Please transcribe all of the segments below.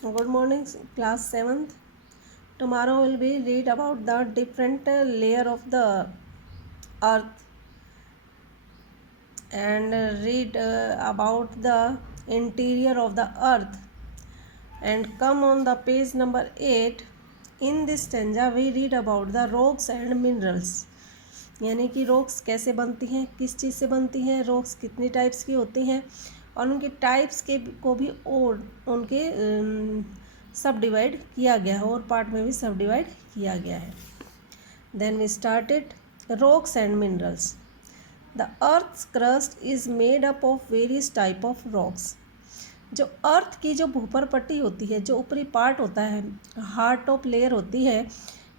Good morning, class 7th. Tomorrow will be read about the different layer of the earth and read about the interior of the earth and come on the page number 8. In this stanza we read about the rocks and minerals. यानी कि rocks कैसे बनती हैं, किस चीज़ से बनती हैं, rocks कितनी टाइप्स की होती हैं और उनके टाइप्स के को भी और उनके सब डिवाइड किया गया है और पार्ट में भी सब डिवाइड किया गया है. Then we started. Rocks and minerals. The earth's crust is made up of various type of rocks. जो अर्थ की जो भूपर पट्टी होती है, जो ऊपरी पार्ट होता है, हार्ड टॉप लेयर होती है,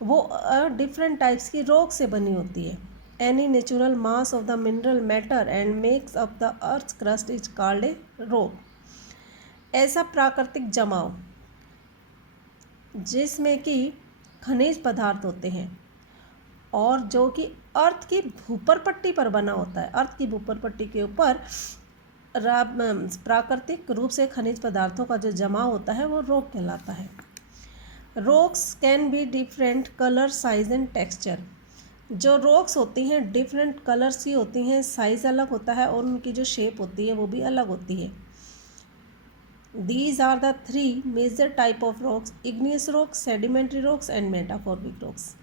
वो डिफरेंट टाइप्स की रॉक से बनी होती है. Any natural mass of the mineral matter and makes up the earth crust is called a rock. ऐसा प्राकृतिक जमाव जिसमें कि खनिज पदार्थ होते हैं और जो कि अर्थ की भूपर पट्टी पर बना होता है, अर्थ की भूपर पट्टी के ऊपर प्राकृतिक रूप से खनिज पदार्थों का जो जमा होता है वो रॉक कहलाता है. Rocks can be different colour, size and texture. जो रॉक्स होती हैं डिफरेंट कलर्स की होती हैं, साइज़ अलग होता है और उनकी जो शेप होती है वो भी अलग होती है. These are the three major type of rocks: igneous rocks, sedimentary rocks and metamorphic rocks.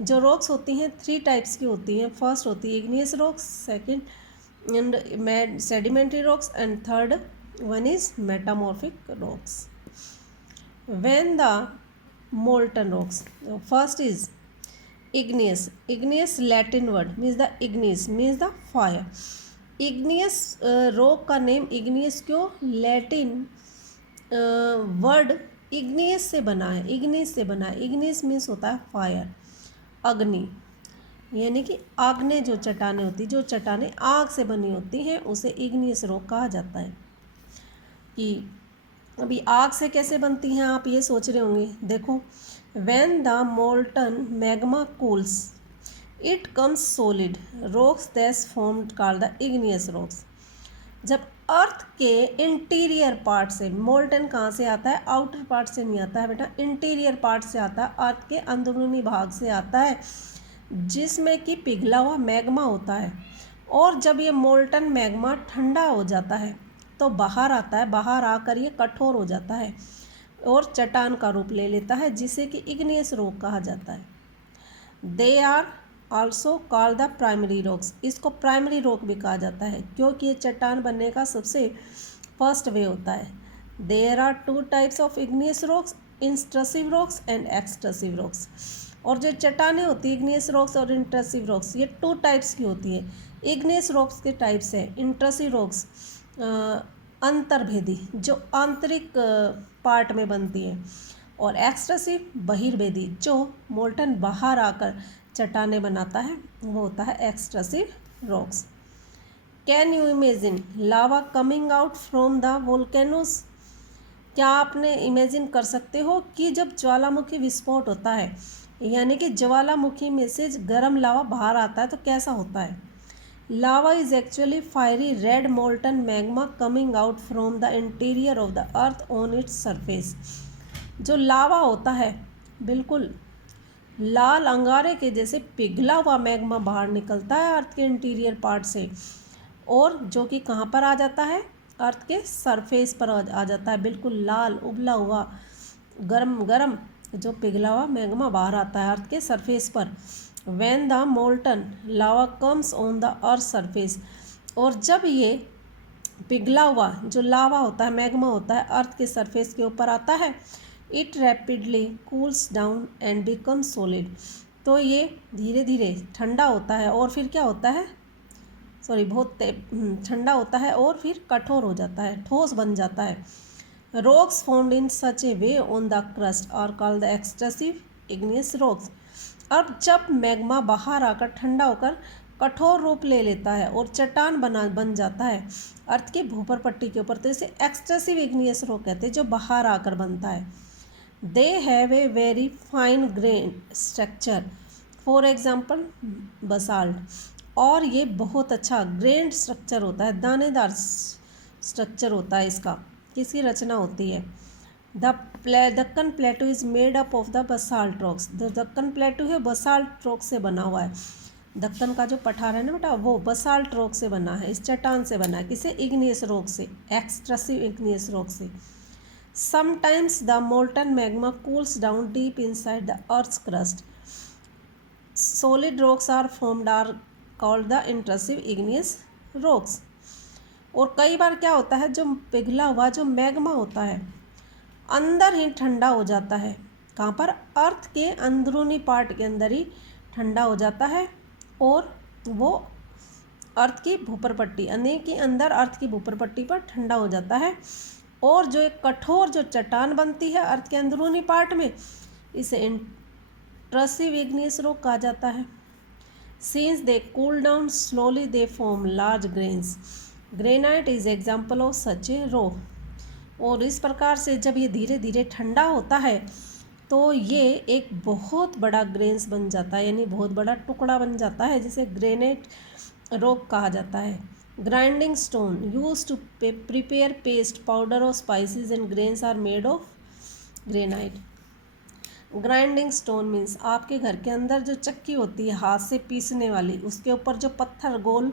जो रॉक्स होती हैं थ्री टाइप्स की होती हैं. फर्स्ट होती है igneous rocks, second and sedimentary rocks, and third one is metamorphic rocks. When the molten rocks, first is igneous. Igneous Latin word means the ignis means the fire. igneous rock का name igneous क्यों? Latin word igneous से बना है, ignis से बना है. ignis means होता है फायर, अग्नि. यानी कि आग्नेय जो चट्टानें होती, जो चट्टानें आग से बनी होती हैं उसे इग्नियस रॉक कहा जाता है. कि अभी आग से कैसे बनती हैं आप ये सोच रहे होंगे. देखो, when the molten magma cools it comes solid rocks that's formed called the igneous rocks. जब अर्थ के इंटीरियर पार्ट से, मोल्टन कहाँ से आता है? आउटर पार्ट से नहीं आता है बेटा, इंटीरियर पार्ट से आता है, अर्थ के अंदरूनी भाग से आता है जिसमें कि पिघला हुआ मैग्मा होता है. और जब ये मोल्टन मैग्मा ठंडा हो जाता है तो बाहर आता है, बाहर आकर ये कठोर हो जाता है और चट्टान का रूप ले लेता है जिसे कि इग्नियस रॉक कहा जाता है. They are also called the primary rocks. इसको प्राइमरी रॉक भी कहा जाता है क्योंकि ये चट्टान बनने का सबसे फर्स्ट वे होता है. There are two types of igneous rocks: intrusive rocks and extrusive rocks. और जो चट्टानें होती है इग्नियस रॉक्स और इंट्रसिव रॉक्स, ये टू टाइप्स की होती है. इग्नियस रॉक्स के टाइप्स है. इंट्रसिव रॉक्स अंतर्भेदी, जो आंतरिक पार्ट में बनती है, और एक्सट्रसिव बहिर्भेदी, जो मोल्टन बाहर आकर चट्टानें बनाता है, वो होता है extrusive rocks. Can you imagine lava coming out from the volcanoes. क्या आपने इमेजिन कर सकते हो कि जब ज्वालामुखी विस्फोट होता है, यानी कि ज्वालामुखी में से गर्म लावा बाहर आता है तो कैसा होता है? Lava is actually fiery red molten magma coming out from the interior of the earth on its surface. जो लावा होता है बिल्कुल लाल अंगारे के जैसे पिघला हुआ मैग्मा बाहर निकलता है अर्थ के इंटीरियर पार्ट से, और जो कि कहाँ पर आ जाता है? अर्थ के सरफेस पर आ जाता है. बिल्कुल लाल उबला हुआ गरम गरम जो पिघला हुआ मैग्मा बाहर आता है अर्थ के सरफेस पर. When the molten lava comes on the earth surface. और जब ये पिघला हुआ जो लावा होता है, मैग्मा होता है, अर्थ के सरफेस के ऊपर आता है, it rapidly cools down and becomes solid. तो ये धीरे धीरे ठंडा होता है और फिर क्या होता है? बहुत ठंडा होता है और फिर कठोर हो जाता है, ठोस बन जाता है. Rocks formed in such a way on the crust are called the extrusive igneous rocks. अब जब मैग्मा बाहर आकर ठंडा होकर कठोर रूप ले लेता है और चट्टान बन जाता है अर्थ के भूपर पट्टी के ऊपर, तो इसे एक्सट्रसिव इग्नियस रॉक कहते हैं, जो बाहर आकर बनता है. They have a very fine grain structure, for example basalt. और ये बहुत अच्छा ग्रेन स्ट्रक्चर होता है, दानेदार स्ट्रक्चर होता है इसका, किसकी रचना होती है? Deccan प्लेटू is made up of the basalt rocks. जो दक्कन प्लेटू है बसाल्ट रॉक से बना हुआ है। दक्कन का जो पठार है ना बेटा वो बसाल्ट रॉक से बना है, इस चट्टान से बना है। किसे? इग्नियस रॉक से, एक्सट्रसिव इग्नियस रॉक से। Sometimes the molten magma cools down deep inside the earth's crust. solid rocks are formed are called the intrusive igneous rocks। और कई बार क्या होता है, जो पिघला हुआ जो मैग्मा होता है अंदर ही ठंडा हो जाता है। कहाँ पर? अर्थ के अंदरूनी पार्ट के अंदर ही ठंडा हो जाता है और वो अर्थ की भूपर पट्टी यानी कि अंदर अर्थ की भूपर पट्टी पर ठंडा हो जाता है। और जो एक कठोर जो चट्टान बनती है अर्थ के अंदरूनी पार्ट में, इसे इंट्रसिव इग्नियस रॉक कहा जाता है। Since they cool down slowly they form large grains। Granite is example of such a rock. और इस प्रकार से जब ये धीरे धीरे ठंडा होता है तो ये एक बहुत बड़ा ग्रेन्स बन जाता है, यानी बहुत बड़ा टुकड़ा बन जाता है, जिसे ग्रेनाइट रॉक कहा जाता है। Grinding stone use to prepare paste powder of spices and grains are made of granite. Grinding stone means आपके घर के अंदर जो चक्की होती है हाथ से पीसने वाली, उसके ऊपर जो पत्थर गोल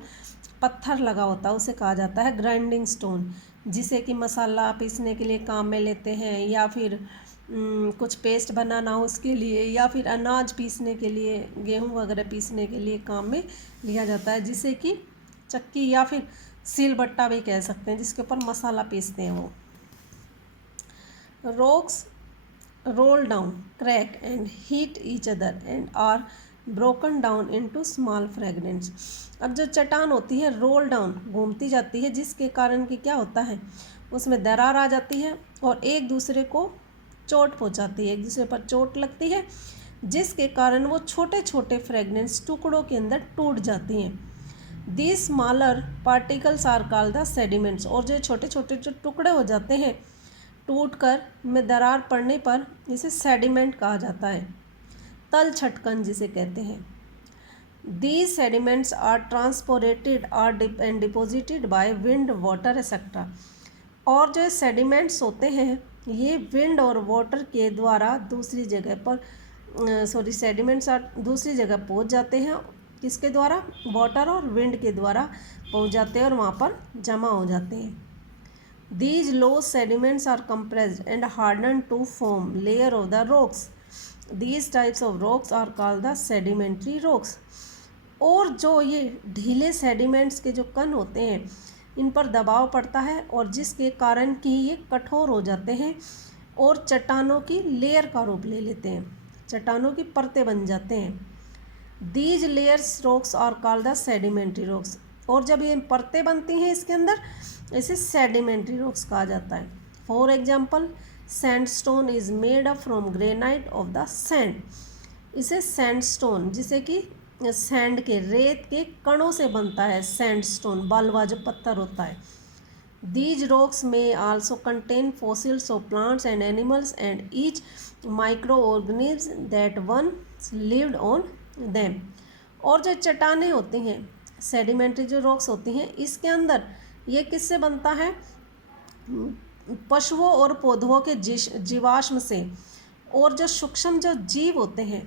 पत्थर लगा होता है उसे कहा जाता है ग्राइंडिंग स्टोन, जिसे कि मसाला पीसने के लिए काम में लेते हैं, या फिर कुछ पेस्ट बनाना हो उसके लिए, या फिर अनाज पीसने के लिए, गेहूँ वगैरह पीसने के लिए काम में लिया जाता है, जिसे कि चक्की या फिर सिलबट्टा भी कह सकते हैं, जिसके ऊपर मसाला पीसते हैं वो। Rocks roll down, crack and heat each other and are broken down into small fragments। अब जो चट्टान होती है रोल डाउन घूमती जाती है, जिसके कारण कि क्या होता है उसमें दरार आ जाती है और एक दूसरे को चोट पहुंचाती है, एक दूसरे पर चोट लगती है, जिसके कारण वो छोटे छोटे फ्रेगमेंट्स टुकड़ों के अंदर टूट जाती हैं। These smaller particles are called the sediments. और जो छोटे छोटे जो टुकड़े हो जाते हैं टूटकर में दरार पड़ने पर इसे सेडिमेंट कहा जाता है, तल छटकन जिसे कहते हैं। These sediments are transported are and deposited by wind water etcetera. और जो सेडिमेंट्स होते हैं ये विंड और वाटर के द्वारा दूसरी जगह पर सेडिमेंट्स आर दूसरी जगह पहुंच जाते हैं। किसके द्वारा? वाटर और विंड के द्वारा पहुंच जाते हैं और वहाँ पर जमा हो जाते हैं। These low sediments are compressed and hardened to form layer of the rocks। These types of rocks are called the sedimentary rocks। और जो ये ढीले सेडिमेंट्स के जो कण होते हैं इन पर दबाव पड़ता है और जिसके कारण कि ये कठोर हो जाते हैं और चट्टानों की लेयर का रूप ले लेते हैं, चट्टानों की परतें बन जाते हैं। These layers rocks are called the sedimentary rocks। और जब ये परतें बनती हैं इसके अंदर इसे सेडिमेंट्री रॉक्स कहा जाता है। For example sandstone is made up from granite of the sand. इसे सैंडस्टोन जिसे कि सैंड के रेत के कणों से बनता है, सैंडस्टोन बालुआ जो पत्थर होता है। These rocks may also contain fossils of plants and animals and each micro organism that once lived on them. और जो चट्टानें होती हैं सेडिमेंट्री जो रॉक्स होती हैं इसके अंदर ये किससे बनता है? पशुओं और पौधों के जीवाश्म से। और जो सूक्ष्म जो जीव होते हैं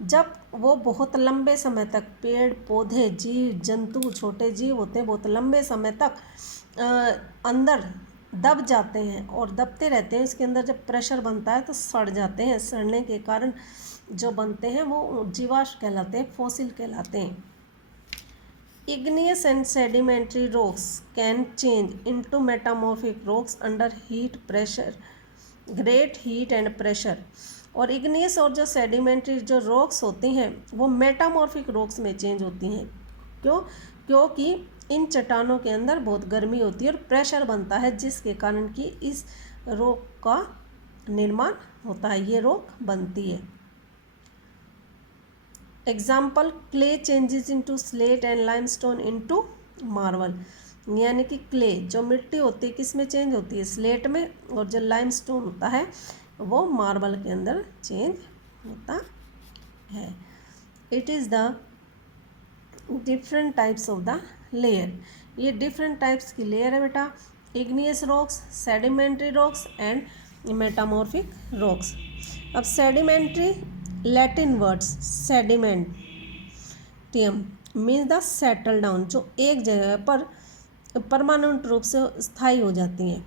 जब वो बहुत लंबे समय तक पेड़ पौधे जीव जंतु छोटे जीव होते हैं बहुत लंबे समय तक अंदर दब जाते हैं और दबते रहते हैं, इसके अंदर जब प्रेशर बनता है तो सड़ जाते हैं। सड़ने के कारण जो बनते हैं वो जीवाश्म कहलाते हैं, फॉसिल कहलाते हैं। Igneous and sedimentary rocks can change into metamorphic rocks under heat pressure, great heat and pressure। और igneous और जो sedimentary जो rocks होती हैं वो metamorphic rocks में चेंज होती हैं। क्यों? क्योंकि इन चट्टानों के अंदर बहुत गर्मी होती है और प्रेशर बनता है, जिसके कारण कि इस रॉक का निर्माण होता है, ये रॉक बनती है। Example clay changes into slate and limestone into marble. यानी कि क्ले जो मिट्टी होती है किस में चेंज होती है? स्लेट में। और जो लाइमस्टोन होता है वो मार्बल के अंदर चेंज होता है। It is the different types of the layer. ये डिफरेंट टाइप्स की लेयर है बेटा, igneous rocks, sedimentary rocks and metamorphic rocks. अब sedimentary, Latin words sedimentum means the settle down, जो एक जगह पर परमानेंट रूप से स्थायी हो जाती हैं।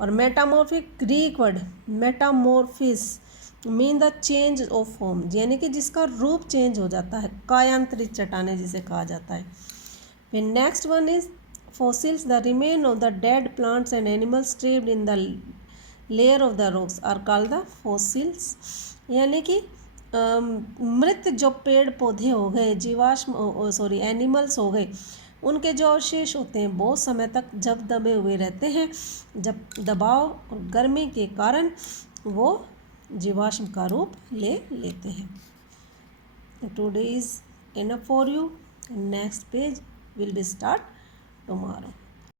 और metamorphic Greek word metamorphosis mean the change of form, यानी कि जिसका रूप चेंज हो जाता है, कायांतरित चट्टानें जिसे कहा जाता है। फिर next one is fossils, the remain of the dead plants and animals trapped in the layer of the rocks are called the fossils, यानी कि मृत जो पेड़ पौधे हो गए, जीवाश्म सॉरी एनिमल्स हो गए, उनके जो अवशेष होते हैं बहुत समय तक जब दबे हुए रहते हैं, जब दबाव और गर्मी के कारण वो जीवाश्म का रूप ले लेते हैं। Today is enough for you, next page will be start tomorrow.